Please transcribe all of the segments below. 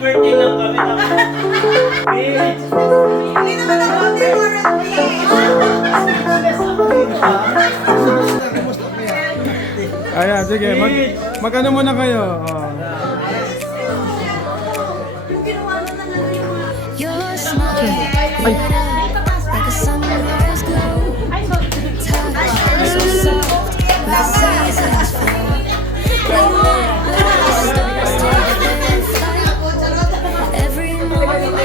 Birthday lang kami. Hindi naman ako Ayan, sige. Mag-ano muna kayo. Oh. Your smile like a sunrise glow. Time so soft, but the seasons flow. Every moment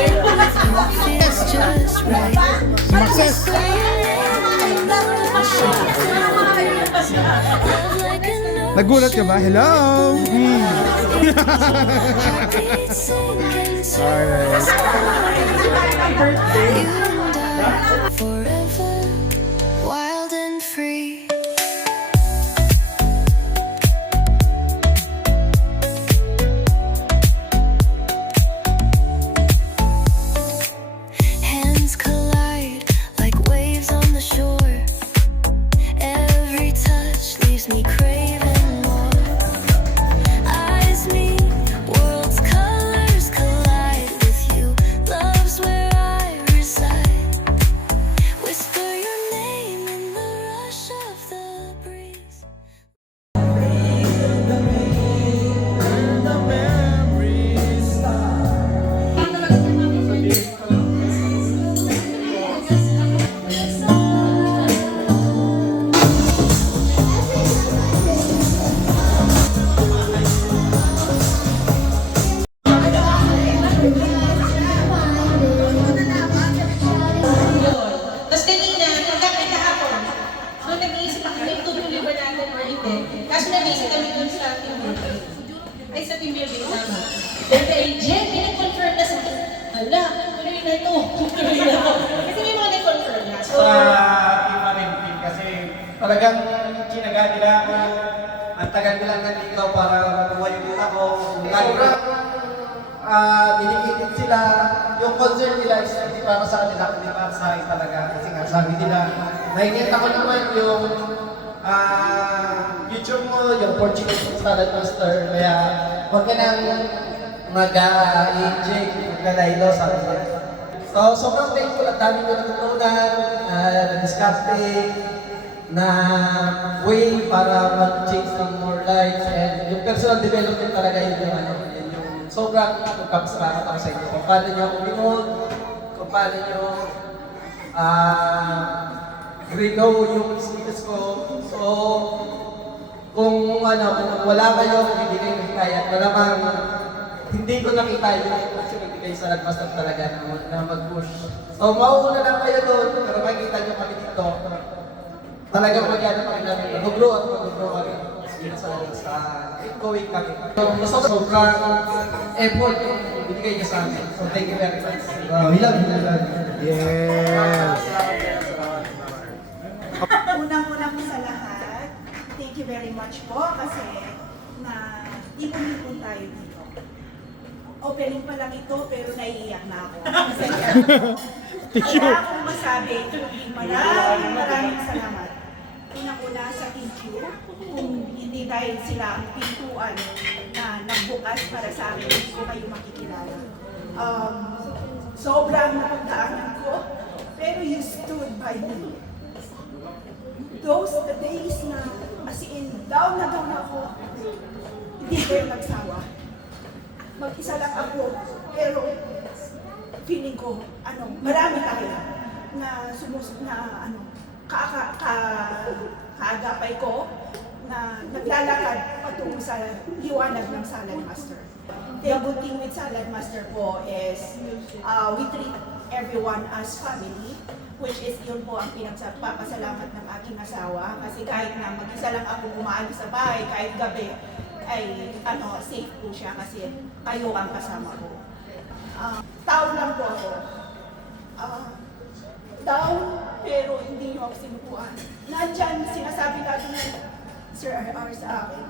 feels just right. Success! Nagulat ka ba? Hello? Alright. Forever wild and free. Hands collide like waves on the shore. Every touch leaves me craving more. Eyes meet, worlds colors collide with you. Love's where I reside. Whisper your name in the rush of the breeze. Tapos kanina, pagkakit kahapon, so nag-iisip ako, may tutuloy ba natin or hindi. Kaso nag-iisip kami dun sa team building. Ay, sa team building naman. Then kay Jen, pinag-confirm na sa ala, tuloy na ito. Tuloy na ito. Kasi may mga nag-confirm na. So, Sa team parenting kasi talagang kinaga nila ako. Ang tagal nila nandito para makuha yung utak ko. Sobrang dedicated sila. Yung concert nila is hindi para sa kanila, hindi para sa akin talaga. Kasi nga sabi nila, nakikita ko naman yung YouTube mo, yung Portuguese Salad Master. Kaya huwag ka nang mag-inject, mag-nalaylo, sabi nila. So, sobrang thankful at dami ko natutunan, na-discover na way para mag-change ng more lives and yung personal development talaga yun yung ano, yun yung sobrang magkapasalamat ako sa inyo. Kung paano nyo ako binold, kung paano nyo renew yung skills ko. So, kung ano, kung wala kayo, kung hindi kayo nakikaya, malamang hindi ko nakita yung opportunity kayo sa Nagmastab talaga na mag-push. So, mauuna lang kayo doon, pero makikita nyo kami dito. Talagang magyano kami namin, mag-grow at mag-grow kami. Dito sa going kami. So, sobrang effort yung binigay niya sa amin. So, thank you very much. Hilang. Yes! Unang-unang sa lahat, thank you very much po kasi na ipon-ipon tayo dito. Opening pa lang ito pero naiiyak na ako. Kaya akong masabi, maraming salamat. Unang-una sa thank you, kung hindi dahil sila ang pintuan na nagbukas para sa amin, hindi ko kayo makikilala. Sobrang napagdaanan ko, pero you stood by me. Those days na as in down na down ako, hindi kayo nagsawa. Mag-isa lang ako, pero feeling ko, marami tayo na kaagapay ko na naglalakad patungo sa liwanag ng Salad Master. The good thing with Salad Master po is we treat everyone as family, which is yun po ang pinagpapasalamat ng aking asawa. Kasi kahit na mag-isa lang ako umaalis sa bahay, kahit gabi, ay safe po siya kasi kayo ang kasama ko. Tao lang po ako. Down, pero hindi niyo ako sinubuan. Nandyan, sinasabi natin ng Sir R sa akin.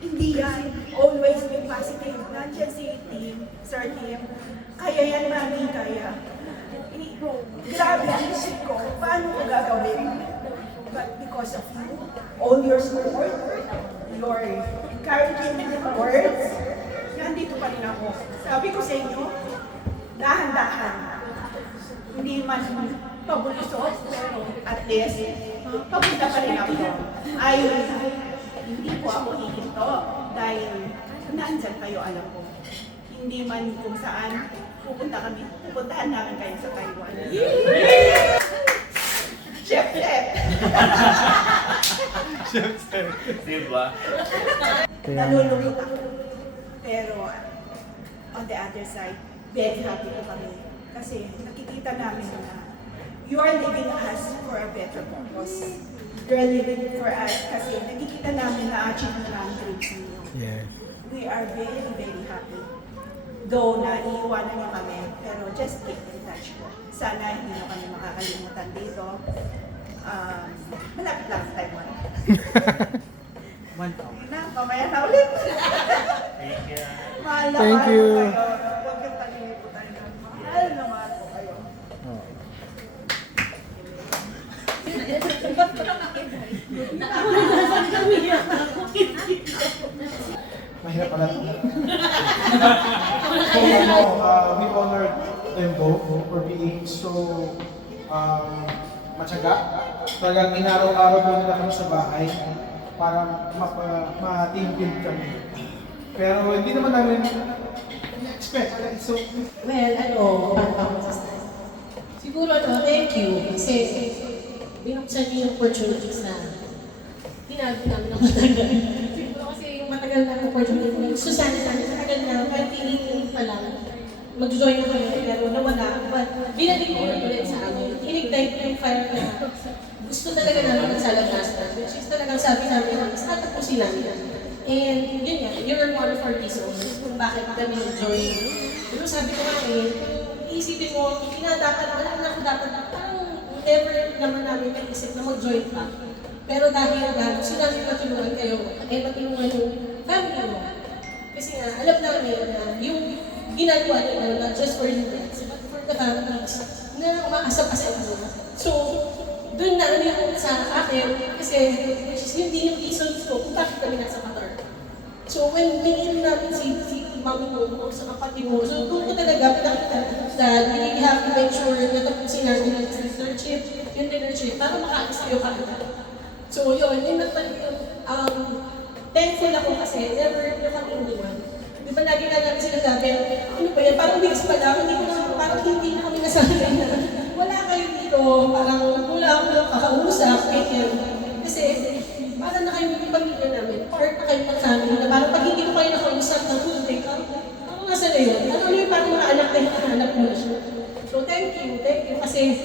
Hindi yan. Always be positive. Nandyan si Tim, Sir Tim. Kaya yan, mami, kaya. Grabe ang isip ko. Paano ko gagawin? But because because of you, all your support, your encouraging words, nandito pa rin ako. Sabi ko sa inyo, dahan-dahan. Hindi man pabulusot, pero at least, papunta pa rin ako. Ay, hindi po ako hihinto dahil nandyan kayo, alam ko. Hindi man kung saan pupuntahan namin kayo sa Taiwan. Chef! Diba? Nalulungkot ako. Pero on the other side, very happy po kami. Kasi nakikita namin na you are leaving us for a better purpose. You are living for us kasi nakikita namin na achieve na ang dreams ninyo. Yes. We are very, very happy. Though na iiwanan niyo kami, pero just keep in touch po. Sana hindi niyo kami makakalimutan dito. Malapit lang sa Taiwan. Na, mamaya na ulit. Thank you. Mahal na Thank mahal you. ko kayo. Huwag kang kalilimutan na mahal na mahal ko kayo. Oh. Mahirap pala. So, we honored them both for being so matyaga. Talagang inaraw-araw po nila kami sa bahay para ma-team build kami. Pero hindi naman namin expect. So, Well, paano pa ako masasabi? Siguro, thank you. Kasi, binuksan niyo yung opportunities na tinago namin ng matagal. Siguro kasi yung matagal na opportunity, gusto sana namin, matagal na, kahit piling pa lang, mag-join na kami, pero nawala. But, binalik ko yun ulit sa amin. Inignite ko yung fire na gusto talaga namin ng Salad Master, which is talagang sabi namin, tatapusin namin. And yun nga, you're one of our reasons kung bakit kami nag-join. Pero sabi ko nga kung iisipin mo, dapat, alam na kung dapat, parang never naman namin naisip na mag-join pa. Pero dahil nga, gusto namin matulungan kayo, matulungan yung family mo. Kasi nga, alam namin na yung ginagawa nyo, not just for you guys, but for the families, na umaasap-asap mo. So, doon na yung sa akin, kasi which is yun din yung reasons ko kung bakit kami nasa Qatar. So when binili namin si mami mo o sa kapatid mo, so doon ko talaga pinakita that we really have to make sure na tapusin natin yung leadership para makaalis kayo kagad. So yun na pala yung thankful ako kasi never na kami iniwan. Di ba lagi na natin sinasabi, ano ba yan, parang mix pa lang, parang hindi na kami nasanay na wala kayo dito, parang wala ako lang kakausap, ganyan. Kasi parang na kayo yung pamilya namin, part na kayo ng family na parang pag hindi ko kayo nakausap ng tubig, ano nasa na yun? Ano yung parang mga anak na hinahanap mo na siya. So thank you kasi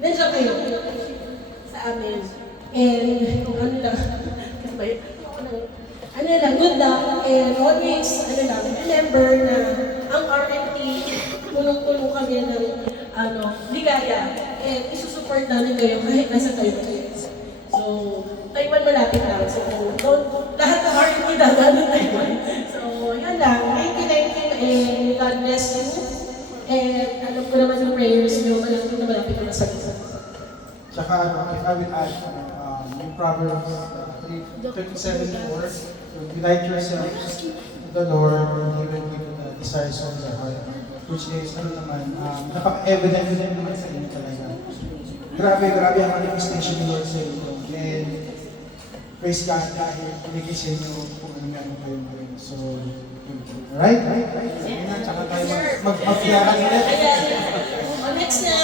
nandiyan kayo sa amin. And kung ano lang, good luck, and always, remember na ang RMT, punong-puno kami ng, ligaya, and isusupport namin kayo kahit nasa Taiwan. So, Taiwan malapit lang, so lahat ng RMT dadalhin Taiwan. So, yun lang, thank you, and God bless you. And alam ko naman yung prayers nyo, malapit na sa isa. tsaka if I will add, yung Proverbs 37:4, unite yourselves to the Lord and He will give you the desires of your heart. Which is, napaka-evident din naman sa inyo talaga. Grabe ang manifestation ni Lord sa inyo. And praise God dahil binigay sa inyo kung ano meron kayo ngayon. So, alright? Sige na, tsaka tayo mag-afiyahan ulit. Next na!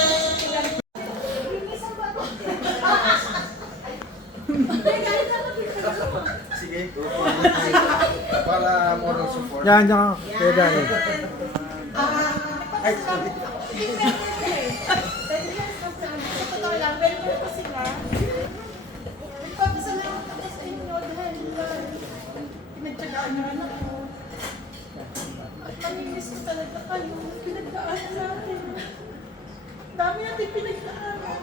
Sige, para moral support. Yan, yan. Kaya dahil. Ay, sorry. Sa totoo lang, welcome po sila. Nagpapasalamat ako sa inyo dahil pinagtsagaan niyo anak ko. At mamimiss ko talaga kayo. Pinagdaanan natin. Dami natin pinagdaanan.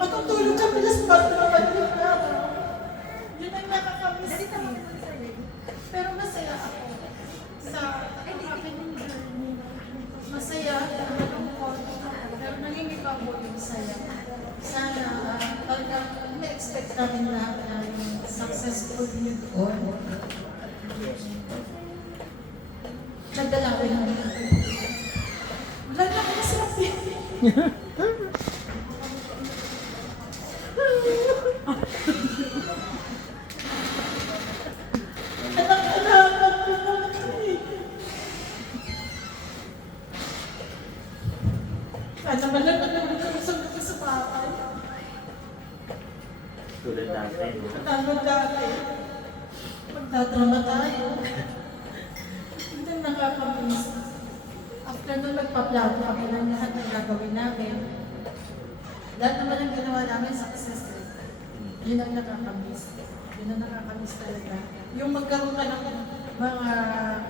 Pagkatulog kami sa spot na pag-ibig. Yun ang nakakamiss ko. Pero masaya ako sa happening journey. Masaya, malungkot, pero nangingipag mo yung saya. sana talagang na-expect namin lahat na successful yun doon. Nagdala ko yun. Wala na ako masabi. Anak-anak ko naman kami. Sana malalaman kami sa bahay. Tulad natin. Matawag dati. Magtatrama tayo. Hindi nakakamiss. After nung nagpa-plano kami ng lahat ng gagawin namin, lahat naman ang ginawa namin success. Yun ang nakakamiss. Yun ang nakakamiss talaga. Yung magkaroon ka ng mga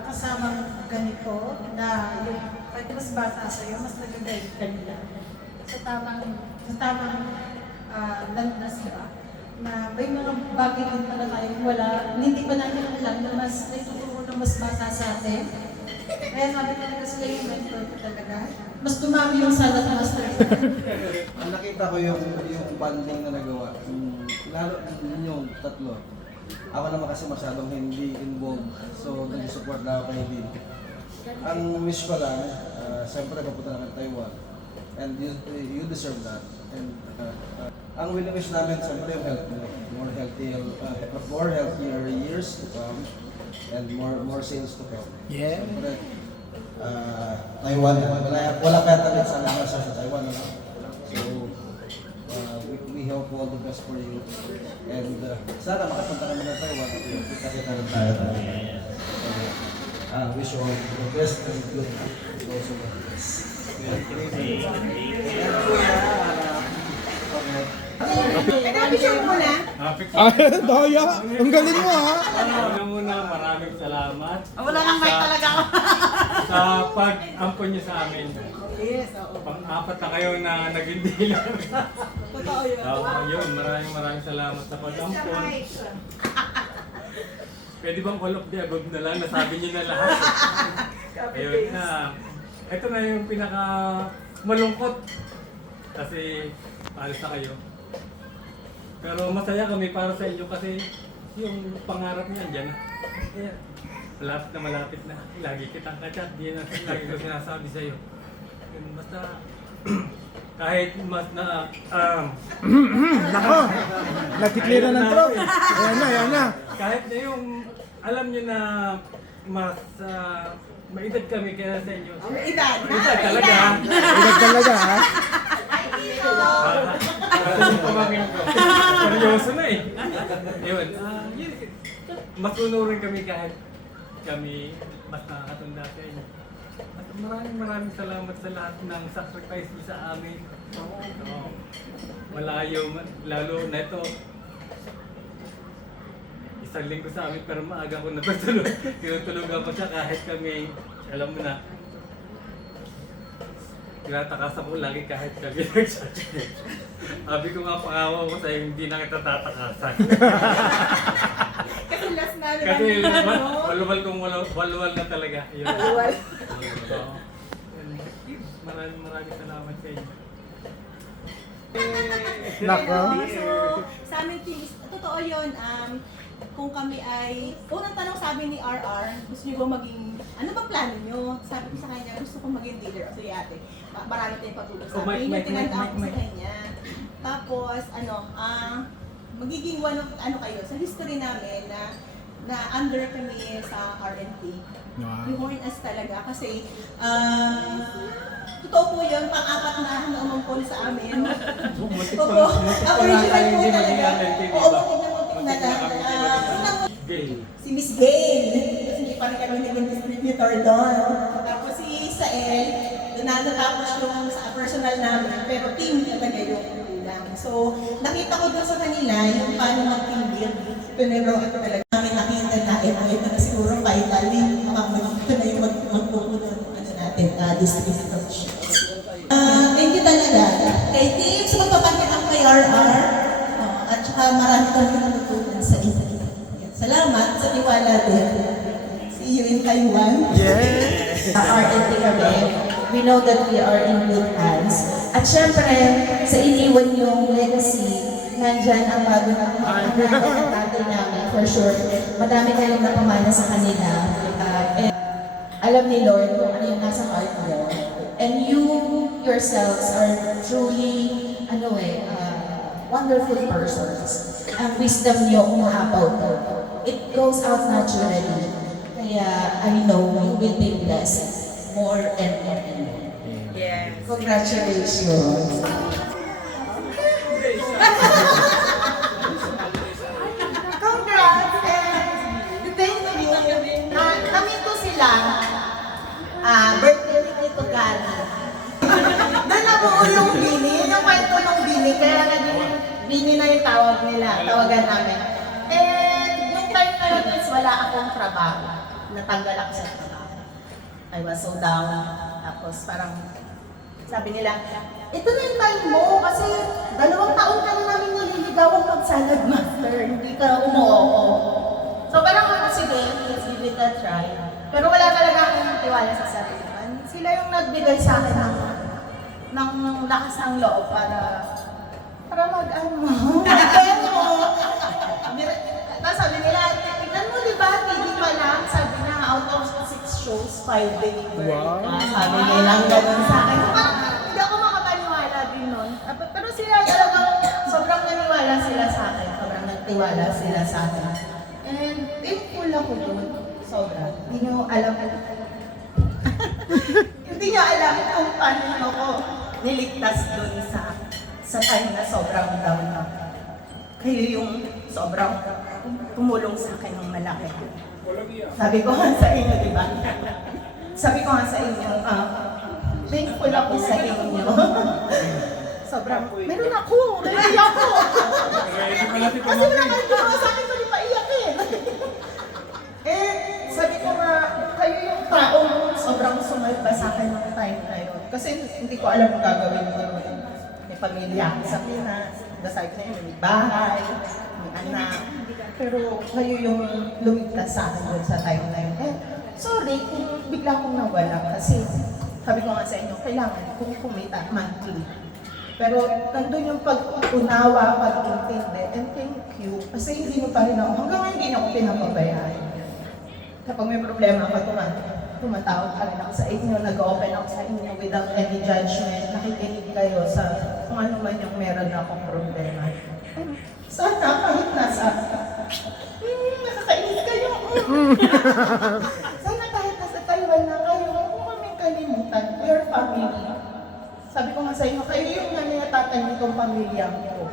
kasamang ganito na yung kahit mas bata sa'yo, mas nag-guide ka nila. Sa tamang landas ba? Na may mga bagay din pala tayong wala, hindi pa natin alam na mas naituturo ng mas bata sa atin. Kaya sabi talaga sila yung mentor ko talaga. Mas dumami yung salad master. Nakita ko yung bonding na nagawa. Lalo yung tatlo. Ako naman kasi masyadong hindi involved. So, nag-support na ako kay Vin. Ang wish ko lang, siyempre papunta naman Taiwan. And you deserve that. And ang wish namin, siyempre yung health mo. More healthier years to come. And more sales to come. Yeah. Siyempre, Taiwan, wala pa yata sa mga sa Taiwan. Ano? So, we hope all the best for you. And sana makapunta kami ng Taiwan at kita ng tayo. Wish you all the best and good also the best. Nag-picture mo na? Daya! Ang galing mo ha! Una muna, maraming salamat Wala nang mic talaga ako. sa pag-ampon niyo sa amin. Yes, oo. Pang-apat na kayo na naging dealer. Totoo yun. Yun, maraming salamat sa pag-ampon. Pwede bang call of the above na lang? Nasabi niyo na lahat. Ayun na. Ito na yung pinaka malungkot. Kasi alis na kayo. Pero masaya kami para sa inyo kasi yung pangarap niya andyan na. Kaya malapit na. Lagi kitang kachat. Diyan na lagi ko sinasabi sa iyo. Basta kahit mas na Nako! Nagkiklear na ng throat. Ayan na. kahit na yung alam niyo na mas maedad kami kaya sa inyo. Edad. Maedad talaga. Pinag talaga ha? Kasi yung pamangkin ko. Seryoso na eh. Yun. Yun. Mas unurin kami kahit kami mas nakakatanda sa inyo. At maraming salamat sa lahat ng sacrifice niyo sa amin. Malayo, lalo na ito. Isang linggo sa amin pero maaga ko natutulog. Tinutulugan ko siya kahit kami, alam mo na, tinatakasan ko lagi kahit kami nag-chat. Sabi ko nga pangawa ko sa'yo, hindi na kita tatakasan. Kasi last namin. Kasi walwal na talaga. Yun. Walwal. Oo. Maraming salamat sa inyo. Nako. So, sa amin teams, totoo yun, kung kami ay, unang tanong sa amin ni RR, gusto niyo ba maging, ano ba plano niyo? Sabi ko sa kanya, gusto kong maging leader. So, ate, marami tayong patulong sa amin. Yung tinandaan ko sa kanya. Tapos, magiging one of, kayo, sa history namin na under kami sa RNT. Wow. Reward us talaga kasi totoo po yun, pang-apat na umumpol sa amin. Opo, original po talaga. Oo, muntik na Gail. si Miss Gail. Kasi hindi pa rin kami naging distributor doon. Tapos si Sael, doon na natapos yung sa personal namin, pero team talaga yung kulang. So, nakita ko doon sa kanila yung paano mag-team build. Pero talaga namin nakita na ito na siguro finally, ito na yung magpupunan natin, distributorship. Thank you talaga. Kay team, sa magpapakit ang kay RR, at saka marami kami natutunan sa inyo. Salamat sa tiwala din. See you in Taiwan. Yeah! RNT kami. we know that we are in good hands. At syempre, sa iniwan yung legacy, nandyan ang bago na tatay namin, for sure. Madami kayong napamana sa kanila. And alam ni Lord kung ano yung nasa heart mo. And you yourselves are truly, wonderful persons. Ang wisdom niyo umahapaw ko. It goes out naturally. Kaya I know you will be blessed more and more and more. Yes. Congratulations. Congrats and thank you. Kami ko sila, birthday ni Tito Gary. Doon nabuo yung Bini, yung kwento ng Bini, kaya naging Bini na yung tawag nila, tawagan namin. And yung time na yun is wala akong trabaho. Natanggal ako sa trabaho. I was so down. Tapos parang sabi nila, ito na yung time mo kasi 2 taon ka na namin nililigawan mag-salad master. Hindi ka umuo. So parang ako, sige, let's give it a try. Pero wala talaga akong tiwala sa sarili. Sila yung nagbigay sa akin ng lakas ng loob para mag-ano. Tapos sabi nila, tignan mo diba, hindi pa lang, sabi na out of 6 shows, 5 delivery. Sabi nila ganun sa akin. Parang hindi ako makapaniwala din nun. Pero sila talagang sobrang naniwala sila sa akin. Sobrang nagtiwala sila sa akin. And thankful ako doon. Sobra. Hindi nyo alam. Hindi nyo alam kung paano nyo ako niligtas doon sa time na sobrang down na. Kayo yung sobrang tumulong sa akin ng malaki. Sabi ko nga sa inyo, di ba? Sabi ko nga sa inyo, thankful ako sa inyo. Sobrang, meron ako, naiiyak ako. Kasi wala kayo ginawa sa akin, pwede paiyakin. Sabi ko nga, kayo yung taong sobrang sumalba sa akin ng time na yun. Kasi hindi ko alam kung gagawin ko yun. May pamilya ako sa Pinas, dasay ko may bahay, may anak. Pero kayo yung lumigtas sa akin doon sa time na yun. Sorry kung bigla akong nawala kasi sabi ko nga sa inyo, kailangan kung kumita monthly. Pero nandun yung pag-unawa, pag-intindi, and thank you. Kasi hindi mo pa rin ako, hanggang ngayon hindi niyo ako pinapabayaan. Kapag may problema ako, tumatawag pa rin ako sa inyo, nag-open ako sa inyo without any judgment. Nakikinig kayo sa kung ano man yung meron akong problema. Sana kahit nasa, nakakainis kayo. Sana kahit nasa Taiwan na kayo, huwag mo kaming kalimutan. We are family. Sabi ko nga sa inyo, kayo yung nangyatatan nitong pamilya ko.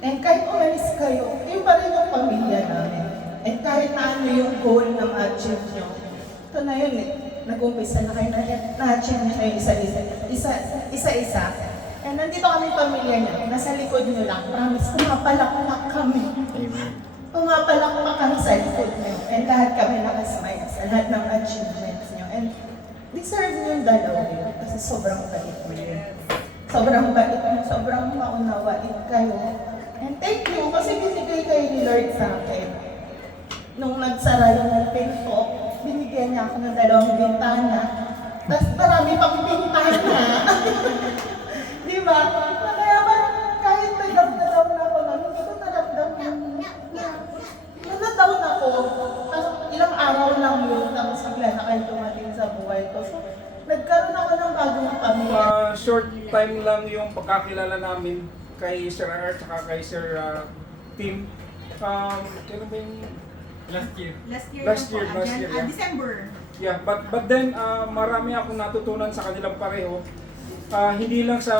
And kahit umalis kayo, kayo pa rin yung pamilya namin. And kahit na ano yung goal na ma-achieve nyo, ito na yun eh. Nag-umpisa na kayo na-achieve nyo kayo isa-isa. And nandito kami pamilya niya, nasa likod nyo lang. Promise, pumapalakpak kami. Pumapalakpak kami sa likod nyo. And lahat kami nakasmile sa lahat ng achievements nyo. And deserve nyo yung dalawa yun. Kasi sobrang bait mo yun. Sobrang bait mo, sobrang maunawain kayo. And thank you kasi binigay kayo ni Lord sa akin. Nung nagsara yung pinto, binigyan niya ako ng 2 bintana. Tapos marami pang bintana. Di ba? Kaya ba, kahit nag-down ako na, hindi ko naramdaman nag-down ako. Tapos ilang araw lang yun, tapos bigla na kayo tumating sa buhay ko. So, nagkaroon ako ng bagong pamilya. Short time lang yung pagkakilala namin kay Sir Art at kay Sir Tim. Kailan ba yung Last year. December. Yeah, but then marami akong natutunan sa kanilang pareho. Hindi lang sa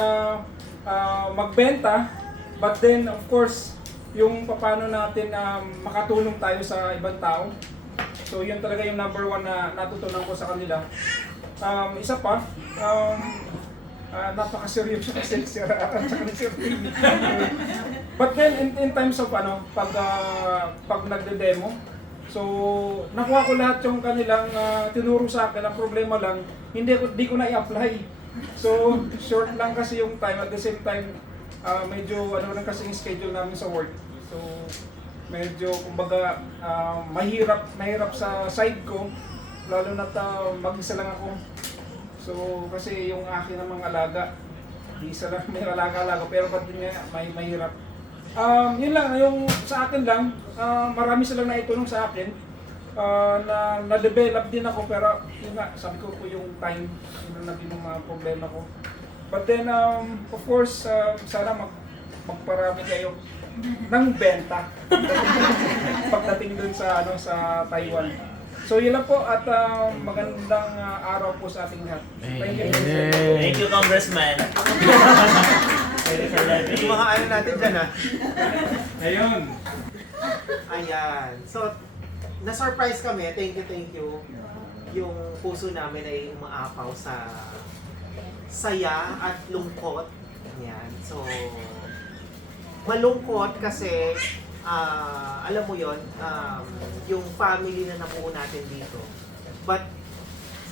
magbenta, but then of course, yung paano natin makatulong tayo sa ibang tao. So yun talaga yung number 1 na natutunan ko sa kanila. Isa pa, napaka-seryoso kasi Sir Aaron at Sir Tim. But then in times of pag nagde-demo, so nakuha ko lahat yung kanilang tinuro sa akin. Ang problema lang, hindi ko na i-apply. So short lang kasi yung time, at the same time medyo lang kasi yung schedule namin sa work. So medyo kumbaga mahirap sa side ko, lalo na mag-isa lang ako. So, kasi yung akin ng mga alaga, isa lang may alaga-alaga, pero pati nga may mahirap. Yun lang, yung sa akin lang, marami silang naitulong sa akin. Na na-develop din ako, pero yun nga, sabi ko po yung time, yun ang naging mga problema ko. But then, of course, sana magparami kayo ng benta pagdating dun sa sa Taiwan. So yun lang po at magandang araw po sa ating lahat. Thank you. Thank you, Congressman. Yung mga ano natin dyan Ayun. Ayan. So, na-surprise kami. Thank you. Yung puso namin ay umaapaw sa saya at lungkot. Ayan. So, malungkot kasi alam mo yon, yung family na nabuo natin dito. But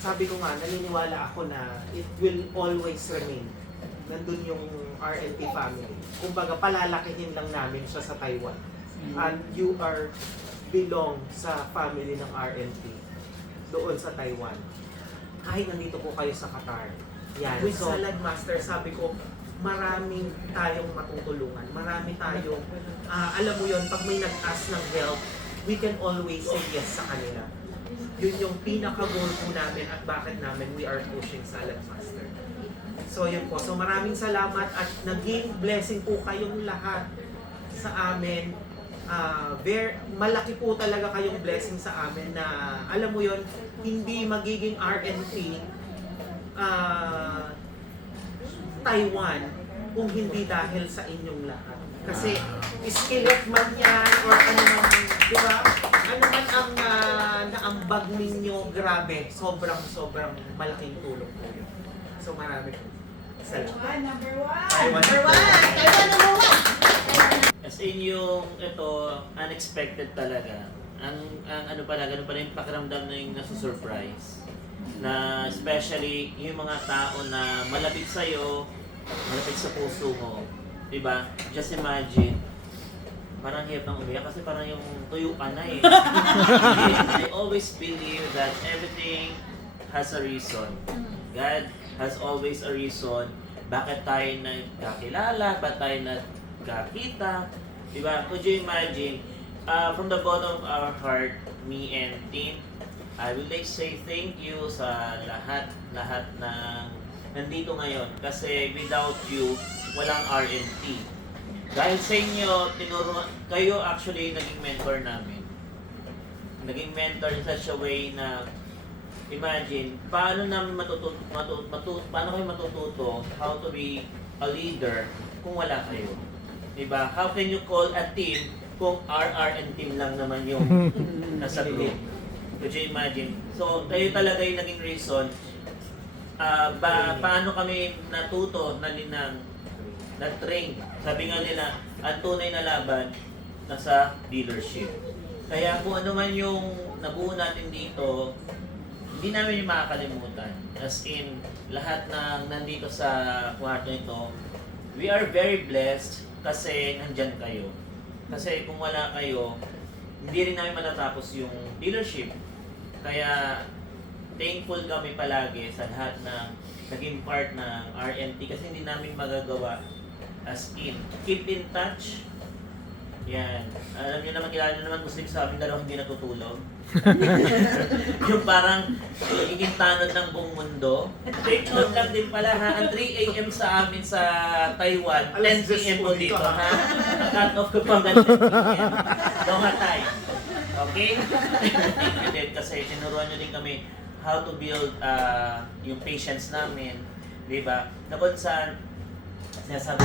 sabi ko nga, naniniwala ako na it will always remain. Nandun yung RNT family. Kumbaga, palalakihin lang namin siya sa Taiwan. And you are belong sa family ng RNT doon sa Taiwan. Kahit nandito po kayo sa Qatar. Yan. With Salad Master, sabi ko, maraming tayong matutulungan. Marami tayong, alam mo yon, pag may nag-ask ng help, we can always say yes sa kanila. Yun yung pinaka-goal po namin at bakit namin we are pushing Salad Master. So yun po. So maraming salamat at naging blessing po kayong lahat sa amin. Malaki po talaga kayong blessing sa amin na, alam mo yon, hindi magiging RNT Taiwan kung hindi dahil sa inyong lahat. Kasi skillet man yan or ano man, di ba? Ano man ang naambag ninyo, grabe, sobrang malaking tulong po yun. So marami po. Salamat. Number one! Taiwan. As in yung ito, unexpected talaga. Ang ano pala, ganun pala yung pakiramdam na yung nasusurprise. Na especially yung mga tao na malapit sa'yo, malapit sa puso mo. Diba? Just imagine, parang hirap ng umiyak kasi parang yung tuyo ka na eh. I always believe that everything has a reason. God has always a reason bakit tayo nagkakilala, bakit tayo nagkakita. Diba? Could you imagine, from the bottom of our heart, me and team, I would like to say thank you sa lahat ng nandito ngayon. Kasi without you, walang RNT. Dahil sa inyo, kayo actually naging mentor namin. Naging mentor in such a way na, imagine, paano namin paano kayo matututo how to be a leader kung wala kayo? Diba? How can you call a team kung RR and team lang naman yung nasa group? Could you imagine? So, tayo talaga yung naging reason paano kami natuto, na-train. Sabi nga nila, ang tunay na laban nasa leadership. Kaya kung ano man yung nabuo natin dito, hindi namin yung makakalimutan. As in, lahat na nandito sa kwarto nito, we are very blessed kasi nandyan kayo. Kasi kung wala kayo, hindi rin namin matatapos yung leadership. Kaya thankful kami palagi sa lahat na naging part ng RNT kasi hindi namin magagawa as in. Keep in touch. Yan. Alam niyo naman, kilala naman Muslim sa amin, dalawang hindi natutulog. Yung parang nagiging tanod ng buong mundo. Take note lang din pala ha, ang 3 AM sa amin sa Taiwan, 10 PM po dito ha. Cut off ko pang 10 PM. Donga time. Okay? Thank you din kasi tinuruan nyo din kami how to build yung patience namin. Diba? Na kung saan, sinasabi